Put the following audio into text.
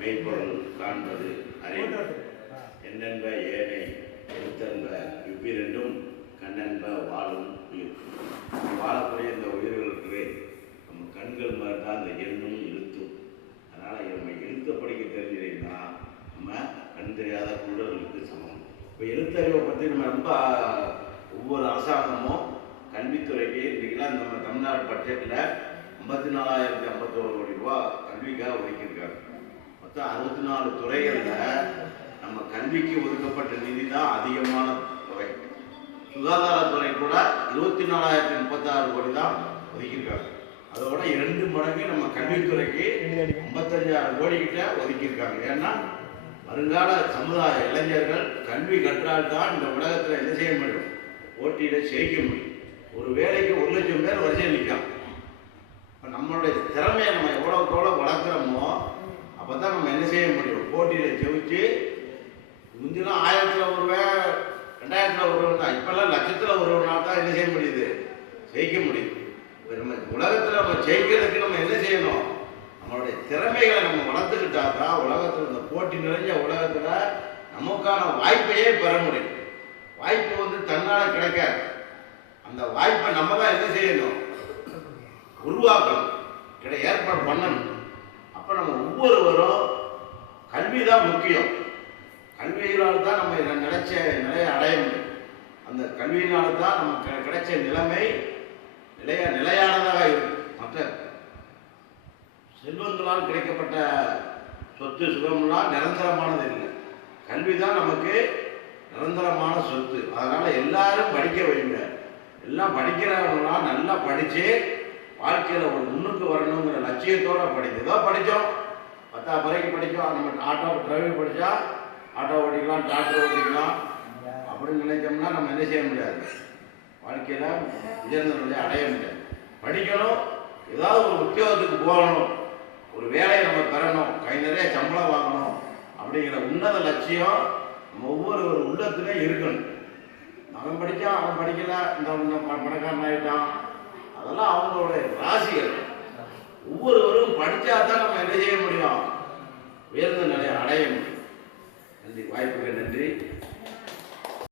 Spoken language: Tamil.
மெய்ப்பொருள் காண்பது அறிவு என்னென்ப ஏனை எழுத்தென்ப இவ்விரண்டும் கண்ணென்ப வாழும் உயிர். வாழக்கூடிய இந்த உயிர்களுக்கு நம்ம கண்கள் மாதிரி தான் அந்த எண்ணும் எழுத்தும். அதனால் நம்ம எழுத்த படிக்க தெரிஞ்சுன்னா நம்ம கண் தெரியாத குருடர்களுக்கு சமம். இப்போ எழுத்தறிவை பற்றி நம்ம ரொம்ப ஒவ்வொரு அரசாங்கமும் கல்வித்துறைக்கு இன்றைக்கெல்லாம் நம்ம தமிழ்நாடு பட்ஜெட்டில் 54,051 கோடி ரூபா கல்விக்காக ஒதுக்கியிருக்காங்க. மொத்தம் 64 துறைகளில் நம்ம கல்விக்கு ஒதுக்கப்பட்ட நிதி தான் அதிகமான தொகை. சுகாதாரத்துறை கூட 24,036 கோடி தான் ஒதுக்கியிருக்காங்க. அதோட 2 மடங்கு நம்ம கல்வித்துறைக்கு 55,000 கோடி கிட்ட ஒதுக்கியிருக்காங்க. ஏன்னா வருங்கால சமுதாய இளைஞர்கள் கல்வி கற்றால்தான் இந்த உலகத்தில் என்ன செய்ய முடியும், போட்டியில் ஜெயிக்க முடியும். ஒரு வேலைக்கு 1,00,000 பேர் வரிசையில் நிற்கும். இப்போ நம்மளுடைய திறமையை நம்ம எவ்வளோக்கு எவ்வளோ வளர்க்குறோமோ அப்போ தான் நம்ம என்ன செய்ய முடியும், போட்டியில் ஜெயிச்சு. முந்தினா 1000ல் ஒருவன் 2000ல் ஒருவன் தான், இப்போல்லாம் லட்சத்தில் ஒருவனால் தான் என்ன செய்ய முடியுது, ஜெயிக்க முடியுது. இப்போ நம்ம உலகத்தில் நம்ம ஜெயிக்கிறதுக்கு நம்ம என்ன செய்யணும், நம்மளுடைய திறமைகளை நம்ம வளர்த்துக்கிட்டா தான் உலகத்தில் இந்த போட்டி நிறைஞ்ச உலகத்தில் நமக்கான வாய்ப்பையே பெற முடியும். வாய்ப்பு வந்து தன்னால் கிடைக்காது. அந்த வாய்ப்பை நம்ம தான் என்ன செய்யணும், உருவாக்கணும், ஏற்பாடு பண்ணணும். அப்போ நம்ம ஒவ்வொருவரும் கல்வி தான் முக்கியம். கல்வியினால் தான் நம்ம நினைச்ச நிலையை அடைய முடியும். அந்த கல்வியினால் தான் நமக்கு கிடைச்ச நிலைமை நிலையானதாக இருக்கும். மற்ற செல்வங்களால் கிடைக்கப்பட்ட சொத்து சுகம்லாம் நிரந்தரமானது இல்லை. கல்வி தான் நமக்கு நிரந்தரமான சொத்து. அதனால் எல்லாரும் படிக்க வைங்க. எல்லாம் படிக்கிறவங்களாம் நல்லா படித்து வாழ்க்கையில் ஒரு முன்னுக்கு வரணுங்கிற லட்சியத்தோடு படித்ததோ படித்தோம். 10ஆம் வரைக்கும் படித்தோம். நம்ம ஆட்டோ டிரைவர் படித்தா ஆட்டோ ஓட்டிக்கலாம், டாக்டர் ஓட்டிக்கலாம் அப்படின்னு நினைச்சோம்னா நம்ம என்ன செய்ய முடியாது, வாழ்க்கையில் உயர்ந்த நிலையை அடைய முடியாது. படிக்கணும், ஏதாவது ஒரு உத்தியோகத்துக்கு போகணும், ஒரு வேலையை நம்ம பெறணும், கை நிறைய சம்பளம் வாங்கணும் அப்படிங்கிற உன்னத லட்சியம் நம்ம ஒவ்வொரு உள்ளத்துலேயும் இருக்கணும். அவன் படித்தான், அவன் படிக்கல, இந்த பணக்காரன் ஆகிட்டான், அதெல்லாம் அவங்களுடைய ராசிகள். ஒவ்வொருவரும் படித்தா தான் நம்ம என்ன செய்ய முடியும், உயர்ந்த நிலையை அடைய முடியும். நன்றி. வாய்ப்புக்கு நன்றி.